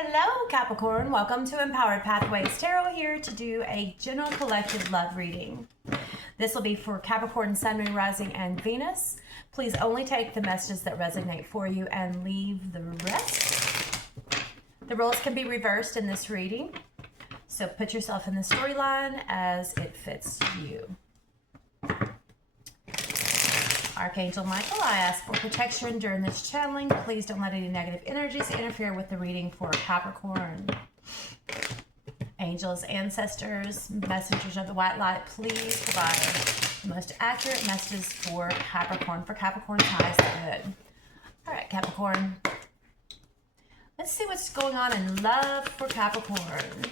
Hello, Capricorn. Welcome to Empowered Pathways Tarot, here to do a general collective love reading. This will be for Capricorn, Sun, Moon, Rising, and Venus. Please only take the messages that resonate for you and leave the rest. The roles can be reversed in this reading, so put yourself in the storyline as it fits you. Archangel Michael, I ask for protection during this channeling. Please don't let any negative energies interfere with the reading for Capricorn. Angels, ancestors, messengers of the white light, please provide the most accurate messages for Capricorn. For Capricorn's highest good. All right, Capricorn. Let's see what's going on in love for Capricorn.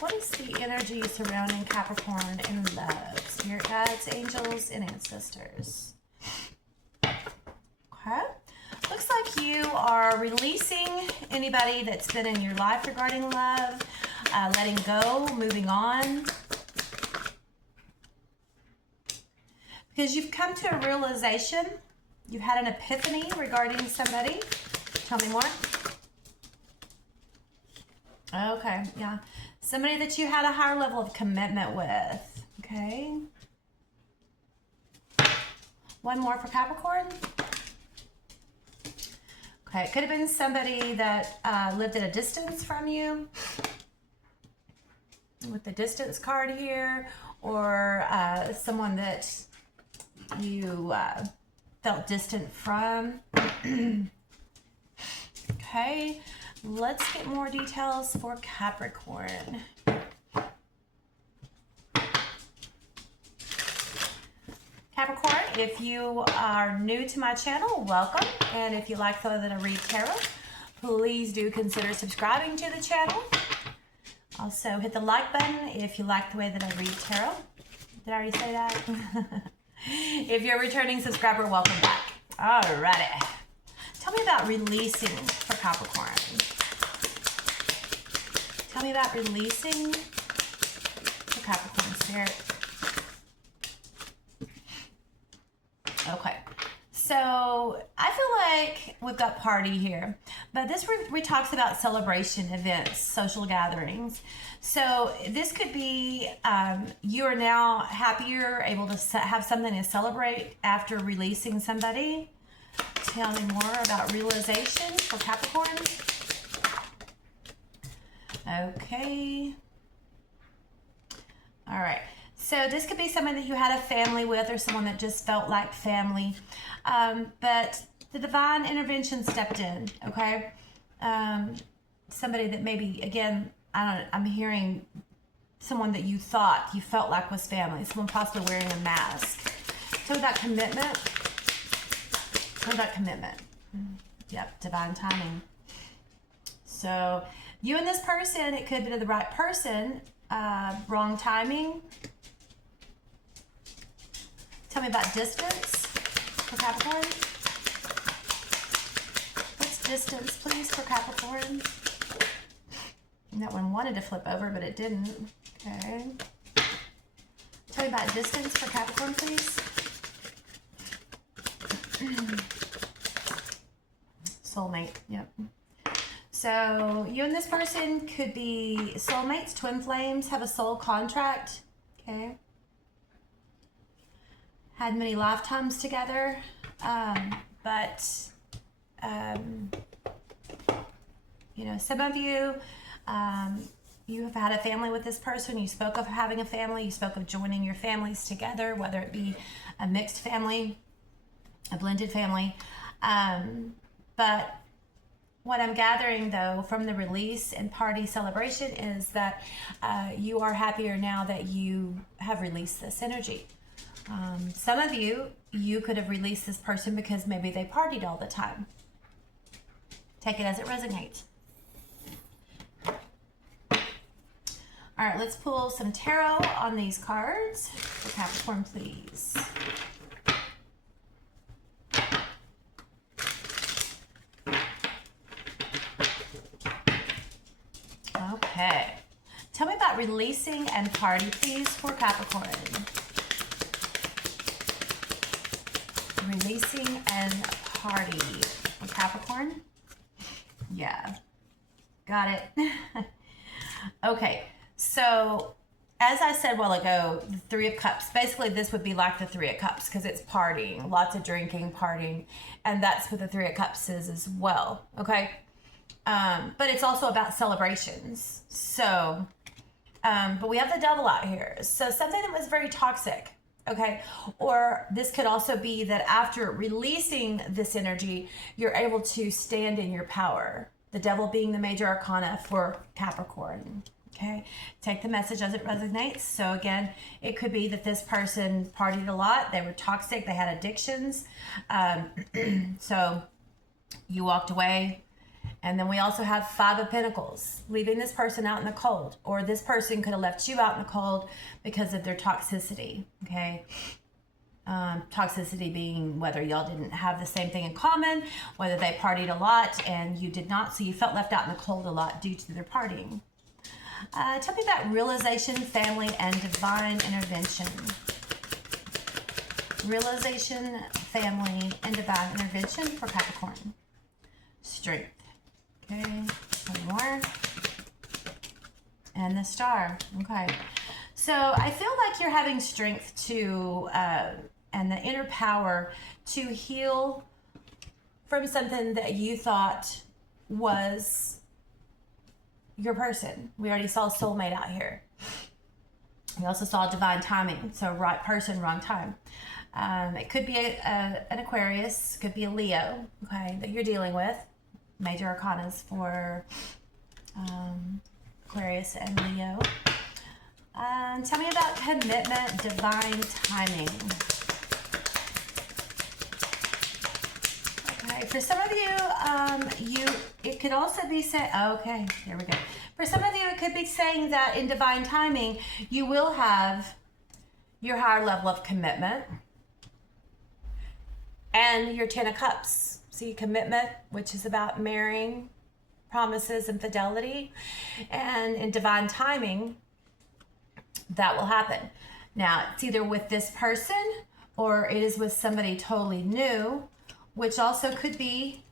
What is the energy surrounding Capricorn in love? Spirit guides, angels, and ancestors. Okay. Looks like you are releasing anybody that's been in your life regarding love, letting go, moving on. Because you've come to a realization, you've had an epiphany regarding somebody. Tell me more. Okay, yeah. Somebody that you had a higher level of commitment with. Okay. One more for Capricorn. Okay, it could have been somebody that lived at a distance from you, with the distance card here, or someone that you felt distant from. Okay, let's get more details for Capricorn. Capricorn, if you are new to my channel, welcome. And if you like the way that I read tarot, please do consider subscribing to the channel. Also, hit the like button if you like the way that I read tarot. Did I already say that? If you're a returning subscriber, welcome back. Alrighty. Tell me about releasing for Capricorn. Tell me about releasing for Capricorn, Spirit. Okay, so I feel like we've got party here, but this we talks about celebration events, social gatherings. So this could be you are now happier, able to have something to celebrate after releasing somebody. Tell me more about realization for Capricorn. Okay. All right. So this could be someone that you had a family with, or someone that just felt like family. But the divine intervention stepped in, okay? Somebody that maybe, again, I'm hearing someone that you thought, you felt like was family. Someone possibly wearing a mask. Tell me about commitment. Tell me about commitment. Yep, divine timing. So you and this person, it could be the right person, wrong timing. Tell me about distance for Capricorn. What's distance, please, for Capricorn? And that one wanted to flip over, but it didn't. Okay. Tell me about distance for Capricorn, please. Soulmate, yep. So you and this person could be soulmates, twin flames, have a soul contract, okay? Had many lifetimes together, you know, some of you, you have had a family with this person. You spoke of having a family. You spoke of joining your families together, whether it be a mixed family, a blended family. But what I'm gathering, though, from the release and party celebration is that you are happier now that you have released this energy. Some of you could have released this person because maybe they partied all the time. Take it as it resonates. All right, let's pull some tarot on these cards for Capricorn, please. Okay. Tell me about releasing and party, please, for Capricorn. Releasing and party for Capricorn. Yeah. Got it. Okay, so as I said a while ago, the Three of Cups, basically this would be like the Three of Cups because it's partying, lots of drinking, partying, and that's what the Three of Cups is as well, okay? But it's also about celebrations. So, but we have the Devil out here. So something that was very toxic, okay? Or this could also be that after releasing this energy, you're able to stand in your power. The Devil being the major arcana for Capricorn. Okay, take the message as it resonates. So again, it could be that this person partied a lot. They were toxic. They had addictions. So you walked away. And then we also have Five of Pentacles, leaving this person out in the cold. Or this person could have left you out in the cold because of their toxicity. Okay. Toxicity being whether y'all didn't have the same thing in common, whether they partied a lot and you did not. So you felt left out in the cold a lot due to their partying. Tell me about realization, family, and divine intervention. Realization, family, and divine intervention for Capricorn. Strength. Okay, one more. And the Star. Okay. So I feel like you're having strength to, and the inner power to heal from something that you thought was your person. We already saw soulmate out here. We also saw divine timing. So right person, wrong time. It could be an Aquarius, could be a Leo, okay, that you're dealing with. Major arcanas for Aquarius and Leo. Tell me about commitment, divine timing. Okay, for some of you, it could also be saying, okay, here we go. For some of you, it could be saying that in divine timing, you will have your higher level of commitment and your Ten of Cups. See, commitment, which is about marrying, promises, and fidelity. And in divine timing, that will happen. Now, it's either with this person or it is with somebody totally new, which also could be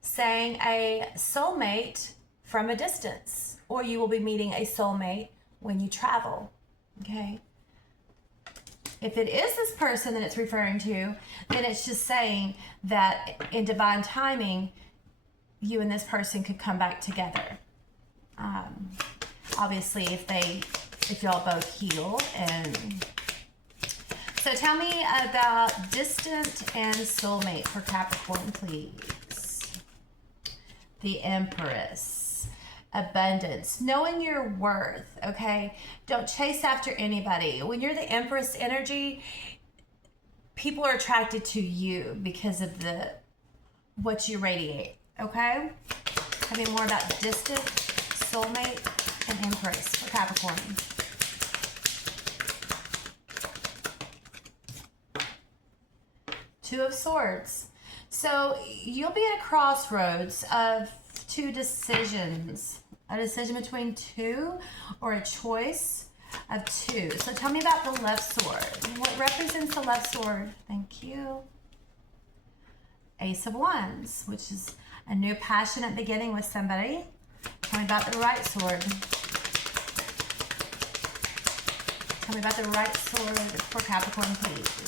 saying a soulmate from a distance, or you will be meeting a soulmate when you travel, okay? If it is this person that it's referring to, then it's just saying that in divine timing, you and this person could come back together. Obviously, if y'all both heal. And so tell me about distant and soulmate for Capricorn, please. The Empress. Abundance. Knowing your worth, okay? Don't chase after anybody. When you're the Empress energy, people are attracted to you because of what you radiate, okay? Tell me more about distant, soulmate, and Empress for Capricorn. Two of Swords. So you'll be at a crossroads of two decisions. A decision between two or a choice of two. So tell me about the left sword. What represents the left sword? Thank you. Ace of Wands, which is a new passionate beginning with somebody. Tell me about the right sword. Tell me about the right sword for Capricorn, please.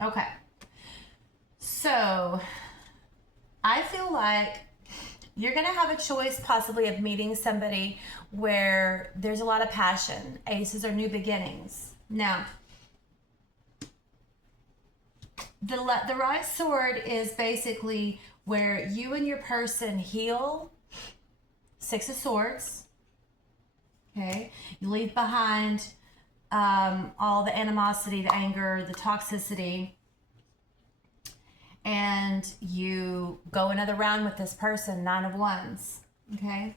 Okay, so I feel like you're going to have a choice possibly of meeting somebody where there's a lot of passion. Aces are new beginnings. Now, the right sword is basically where you and your person heal. Six of Swords. Okay, you leave behind all the animosity, the anger, the toxicity, and you go another round with this person, Nine of Wands, okay?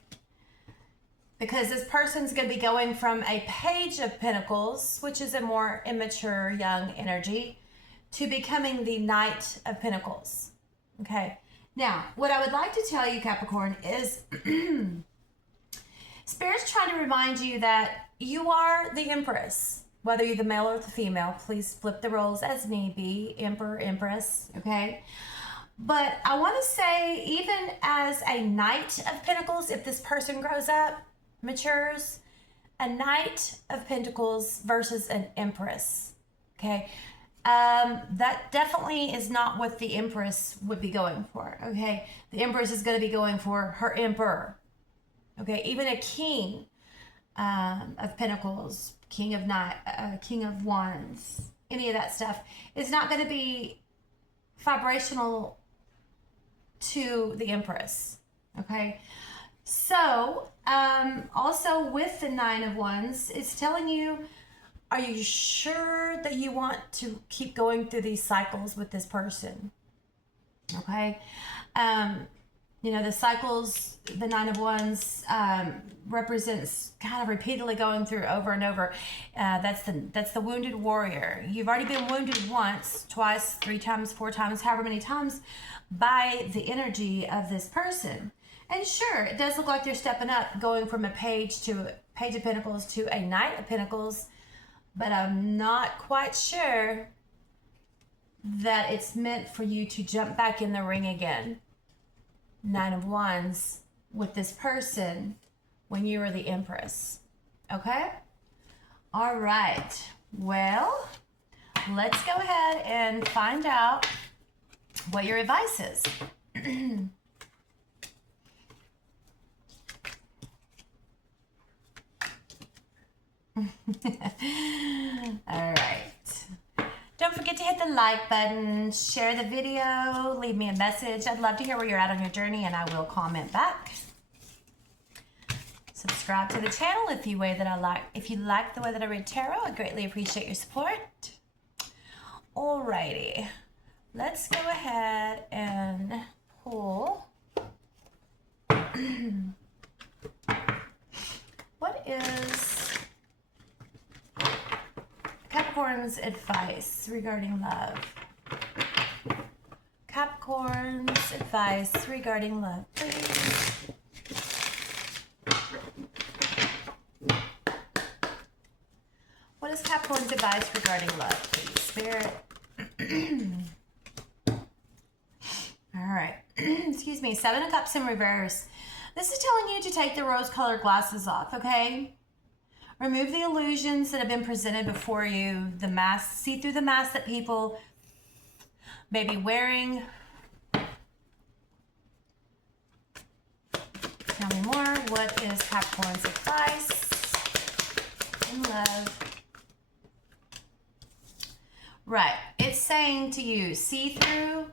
Because this person's going to be going from a Page of Pentacles, which is a more immature, young energy, to becoming the Knight of Pentacles, okay? Now, what I would like to tell you, Capricorn, is Spirit's trying to remind you that you are the Empress, whether you're the male or the female. Please flip the roles as need be, Emperor, Empress, okay? But I want to say, even as a Knight of Pentacles, if this person grows up, matures, a Knight of Pentacles versus an Empress, okay? That definitely is not what the Empress would be going for, okay? The Empress is going to be going for her Emperor, okay? Even a King of Pentacles, King of Wands, any of that stuff is not going to be vibrational to the Empress, okay? So, also with the Nine of Wands, it's telling you, are you sure that you want to keep going through these cycles with this person? Okay. You know, the cycles, the Nine of Wands represents kind of repeatedly going through over and over. That's the wounded warrior. You've already been wounded once, twice, 3 times, 4 times, however many times by the energy of this person. And sure, it does look like you're stepping up, going from a Page of Pentacles to a Knight of Pentacles, but I'm not quite sure that it's meant for you to jump back in the ring again. Nine of Wands with this person when you are the Empress. Okay? All right. Well, let's go ahead and find out what your advice is. All right. Don't forget to hit the like button, share the video, leave me a message. I'd love to hear where you're at on your journey, and I will comment back. Subscribe to the channel if you like the way that I read tarot. I greatly appreciate your support. Alrighty. Let's go ahead and pull. What is Capricorn's advice regarding love? Capricorn's advice regarding love, please. What is Capricorn's advice regarding love, please, Spirit? All right. Excuse me. 7 of Cups in reverse. This is telling you to take the rose-colored glasses off, okay? Remove the illusions that have been presented before you, the mask, see through the mask that people may be wearing. Tell me more. What is Capricorn's advice in love? Right. It's saying to you, see through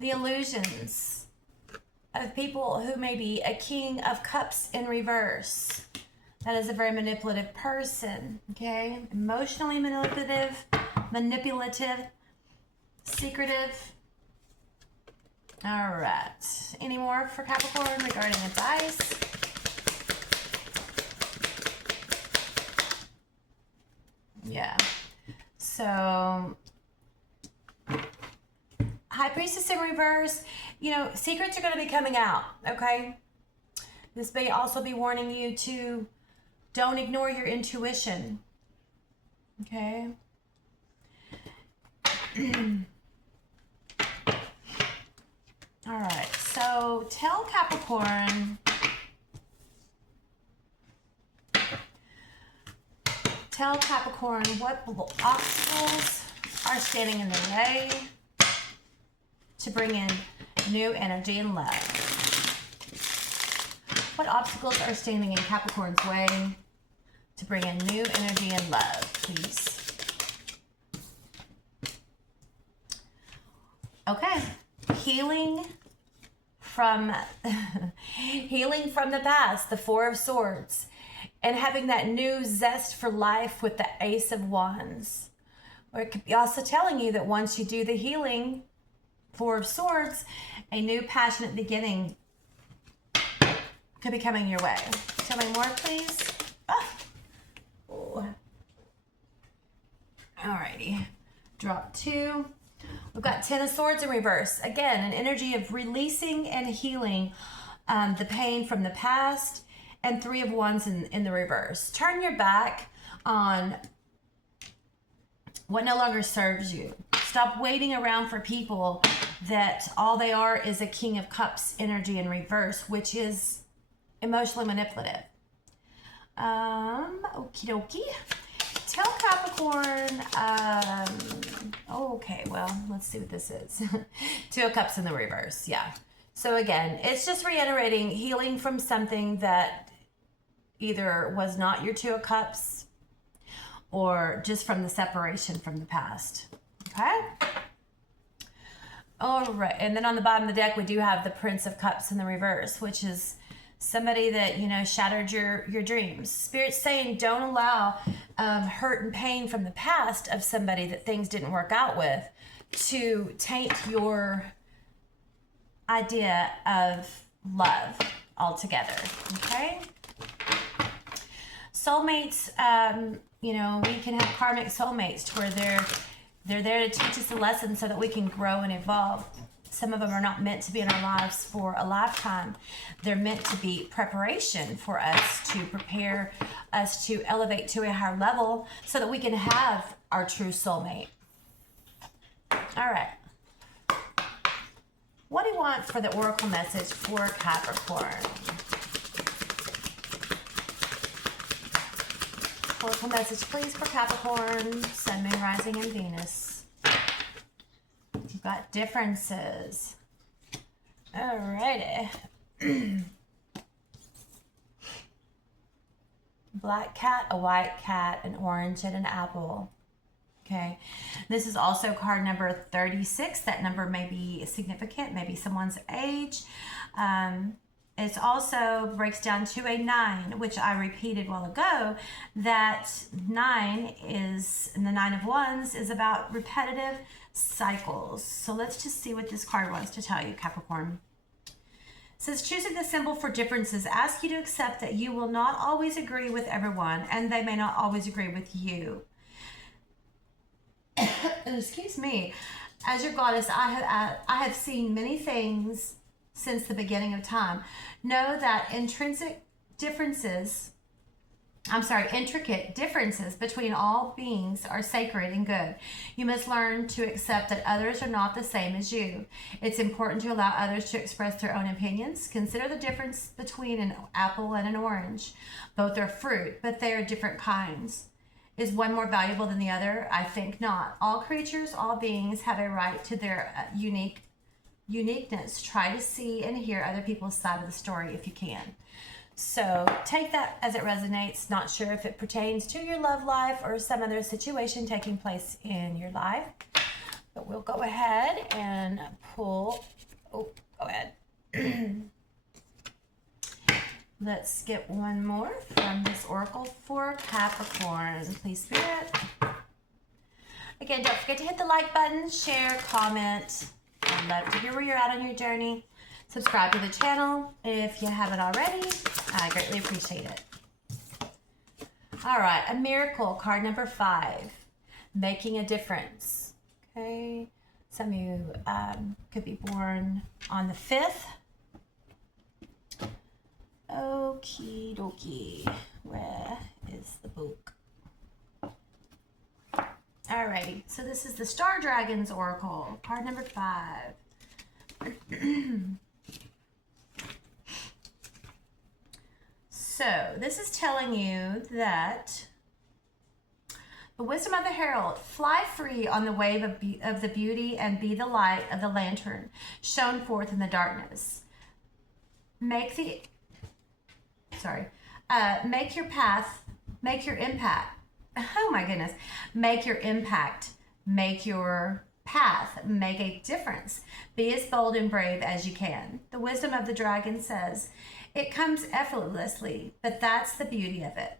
the illusions of people who may be a King of Cups in reverse. That is a very manipulative person, okay? Emotionally manipulative, secretive. All right. Any more for Capricorn regarding advice? Yeah. So, High Priestess in reverse, you know, secrets are going to be coming out, okay? This may also be warning you to don't ignore your intuition, okay? All right, so tell Capricorn what obstacles are standing in their way to bring in new energy and love. What obstacles are standing in Capricorn's way to bring in new energy and love, please? Okay. Healing from the past, the 4 of Swords, and having that new zest for life with the Ace of Wands. Or it could be also telling you that once you do the healing, 4 of Swords, a new passionate beginning could be coming your way. Tell me more, please. Oh. Alrighty. Drop 2. We've got 10 of Swords in reverse. Again, an energy of releasing and healing the pain from the past and 3 of Wands in the reverse. Turn your back on what no longer serves you. Stop waiting around for people that all they are is a King of Cups energy in reverse, which is emotionally manipulative. Okie dokie. Tell Capricorn, okay, well, let's see what this is. 2 of Cups in the reverse, yeah. So again, it's just reiterating healing from something that either was not your 2 of Cups or just from the separation from the past, okay? All right, and then on the bottom of the deck, we do have the Prince of Cups in the reverse, which is somebody that, you know, shattered your dreams. Spirit's saying don't allow hurt and pain from the past of somebody that things didn't work out with to taint your idea of love altogether, okay? Soulmates, you know, we can have karmic soulmates to where they're there to teach us a lesson so that we can grow and evolve. Some of them are not meant to be in our lives for a lifetime. They're meant to be preparation for us to prepare us to elevate to a higher level so that we can have our true soulmate. All right. What do you want for the oracle message for Capricorn? Oracle message, please, for Capricorn, Sun, Moon, Rising, and Venus. You've got differences. Alrighty. Black cat, a white cat, an orange, and an apple. Okay. This is also card number 36. That number may be significant, maybe someone's age. It also breaks down to a 9, which I repeated a while ago, that 9 is, and the 9 of Wands is about repetitive cycles. So let's just see what this card wants to tell you, Capricorn. It says, choosing the symbol for differences asks you to accept that you will not always agree with everyone, and they may not always agree with you. Excuse me. As your goddess, I have seen many things since the beginning of time. Know that intricate differences between all beings are sacred and good. You must learn to accept that others are not the same as you. It's important to allow others to express their own opinions. Consider the difference between an apple and an orange. Both are fruit, but they are different kinds. Is one more valuable than the other? I think not. All creatures, all beings have a right to their uniqueness. Try to see and hear other people's side of the story if you can. So take that as it resonates. Not sure if it pertains to your love life or some other situation taking place in your life. But we'll go ahead and pull. Oh, go ahead. Let's get one more from this oracle for Capricorn. Please, Spirit. Again, don't forget to hit the like button, share, comment. I'd love to hear where you're at on your journey. Subscribe to the channel if you haven't already. I greatly appreciate it. All right, a miracle, card number 5. Making a difference. Okay, some of you could be born on the 5th. Okie dokie. Where is the book? Alrighty, so this is the Star Dragons Oracle, card number 5. So this is telling you that the wisdom of the herald, fly free on the wave of the beauty and be the light of the lantern shone forth in the darkness. Make your path, make your impact. Oh my goodness. Make your impact, make your path, make a difference. Be as bold and brave as you can. The wisdom of the dragon says, it comes effortlessly, but that's the beauty of it.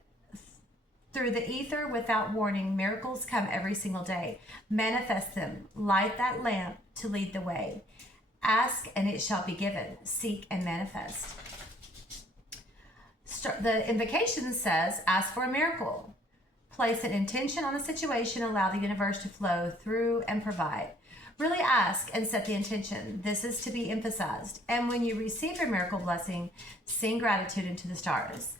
Through the ether, without warning, miracles come every single day. Manifest them. Light that lamp to lead the way. Ask and it shall be given. Seek and manifest. The invocation says, ask for a miracle. Place an intention on the situation. Allow the universe to flow through and provide. Really ask and set the intention. This is to be emphasized. And when you receive your miracle blessing, sing gratitude into the stars.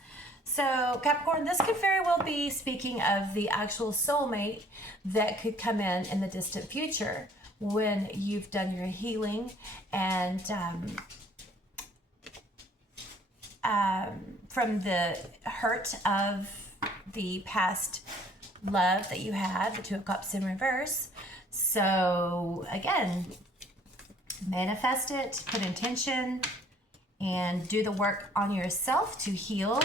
So Capricorn, this could very well be speaking of the actual soulmate that could come in the distant future when you've done your healing and from the hurt of the past love that you had, the Two of Cups in reverse. So again, manifest it, put intention, and do the work on yourself to heal.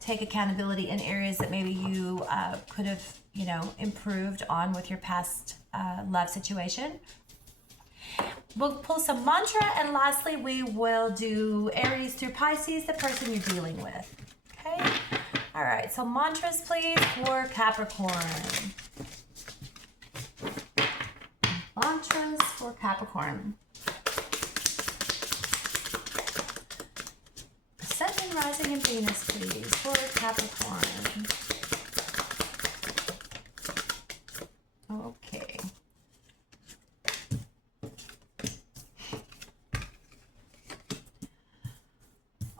Take accountability in areas that maybe you could have, improved on with your past love situation. We'll pull some mantra, and lastly, we will do Aries through Pisces, the person you're dealing with. Okay? All right, so mantras, please, for Capricorn. Mantras for Capricorn. Sun, rising, and Venus, please, for Capricorn. Okay.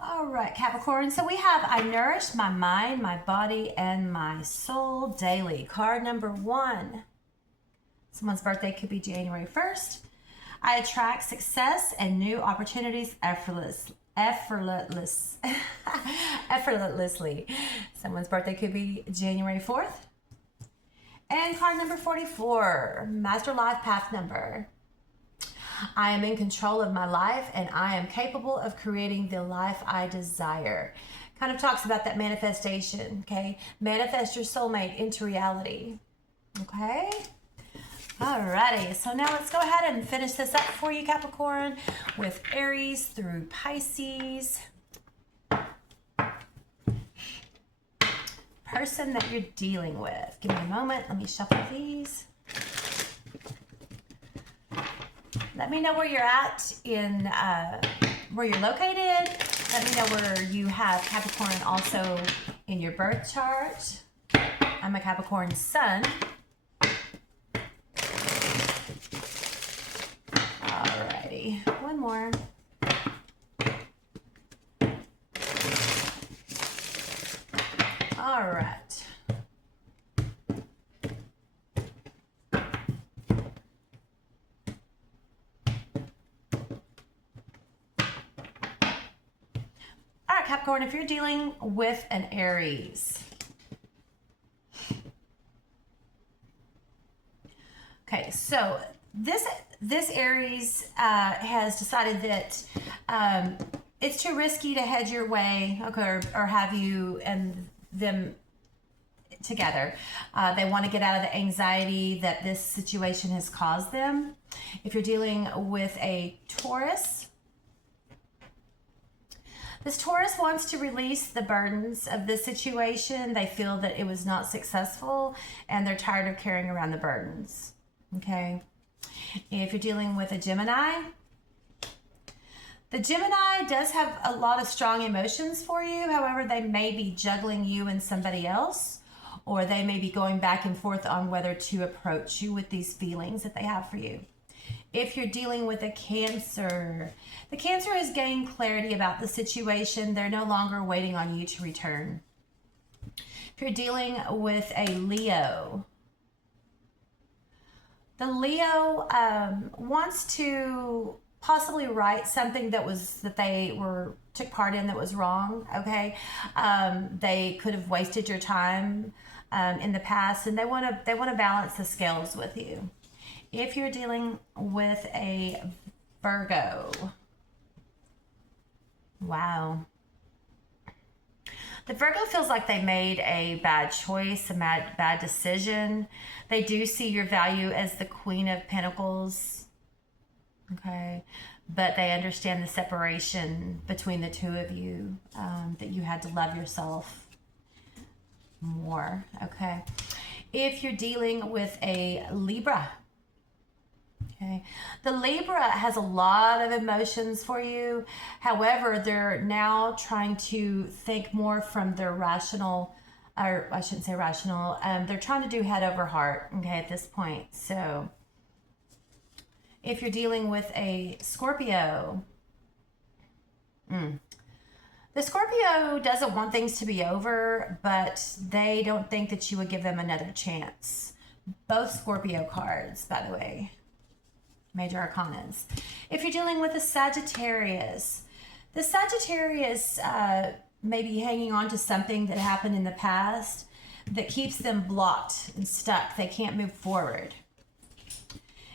All right, Capricorn. So we have, I nourish my mind, my body, and my soul daily. Card number 1. Someone's birthday could be January 1st. I attract success and new opportunities effortlessly. Someone's birthday could be January 4th. And card number 44, Master Life Path number. I am in control of my life and I am capable of creating the life I desire. Kind of talks about that manifestation, okay? Manifest your soulmate into reality, okay? Alrighty, so now let's go ahead and finish this up for you, Capricorn, with Aries through Pisces. Person that you're dealing with. Give me a moment. Let me shuffle these. Let me know where you're at in where you're located. Let me know where you have Capricorn also in your birth chart. I'm a Capricorn sun. Alrighty, one more. All right. All right, Capricorn, if you're dealing with an Aries. Okay, so this Aries has decided that it's too risky to head your way, okay, or have you and them together. They want to get out of the anxiety that this situation has caused them. If you're dealing with a Taurus, this Taurus wants to release the burdens of this situation. They feel that it was not successful and they're tired of carrying around the burdens. Okay. If you're dealing with a Gemini, the Gemini does have a lot of strong emotions for you. However, they may be juggling you and somebody else, or they may be going back and forth on whether to approach you with these feelings that they have for you. If you're dealing with a Cancer, the Cancer has gained clarity about the situation. They're no longer waiting on you to return. If you're dealing with a Leo, the Leo wants to possibly right something that they took part in that was wrong. Okay, they could have wasted your time in the past, and they want to balance the scales with you. If you're dealing with a Virgo, wow. The Virgo feels like they made a bad choice, a bad decision. They do see your value as the Queen of Pentacles, okay? But they understand the separation between the two of you, that you had to love yourself more, okay? If you're dealing with a Libra, okay, the Libra has a lot of emotions for you. However, they're now trying to think more from their rational, or I shouldn't say rational, they're trying to do head over heart, okay, at this point. So if you're dealing with a Scorpio, The Scorpio doesn't want things to be over, but they don't think that you would give them another chance. Both Scorpio cards, by the way. Major arcanas. If you're dealing with a Sagittarius, the Sagittarius may be hanging on to something that happened in the past that keeps them blocked and stuck. They can't move forward.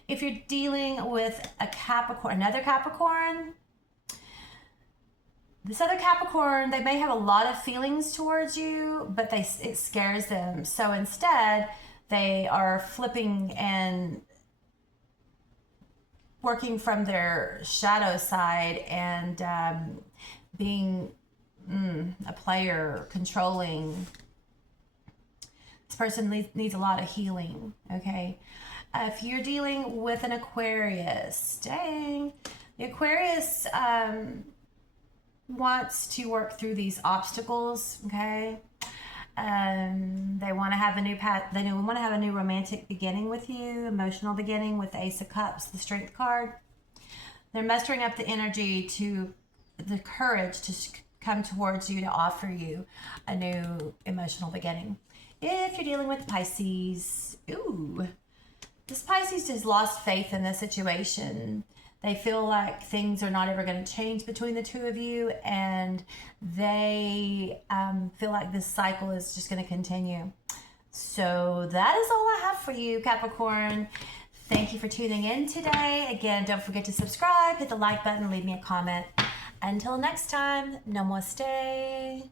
If you're dealing with a Capricorn, another Capricorn, this other Capricorn, they may have a lot of feelings towards you, but it scares them. So instead, they are flipping and working from their shadow side and being a player, controlling. This person needs a lot of healing, okay? If you're dealing with an Aquarius, dang, the Aquarius wants to work through these obstacles, okay? They want to have a new path. They want to have a new romantic beginning with you, emotional beginning with the Ace of Cups, the Strength card. They're mustering up the energy the courage to come towards you to offer you a new emotional beginning. If you're dealing with Pisces, this Pisces has lost faith in the situation. They feel like things are not ever going to change between the two of you, and they feel like this cycle is just going to continue. So that is all I have for you, Capricorn. Thank you for tuning in today. Again, don't forget to subscribe, hit the like button, leave me a comment. Until next time, namaste.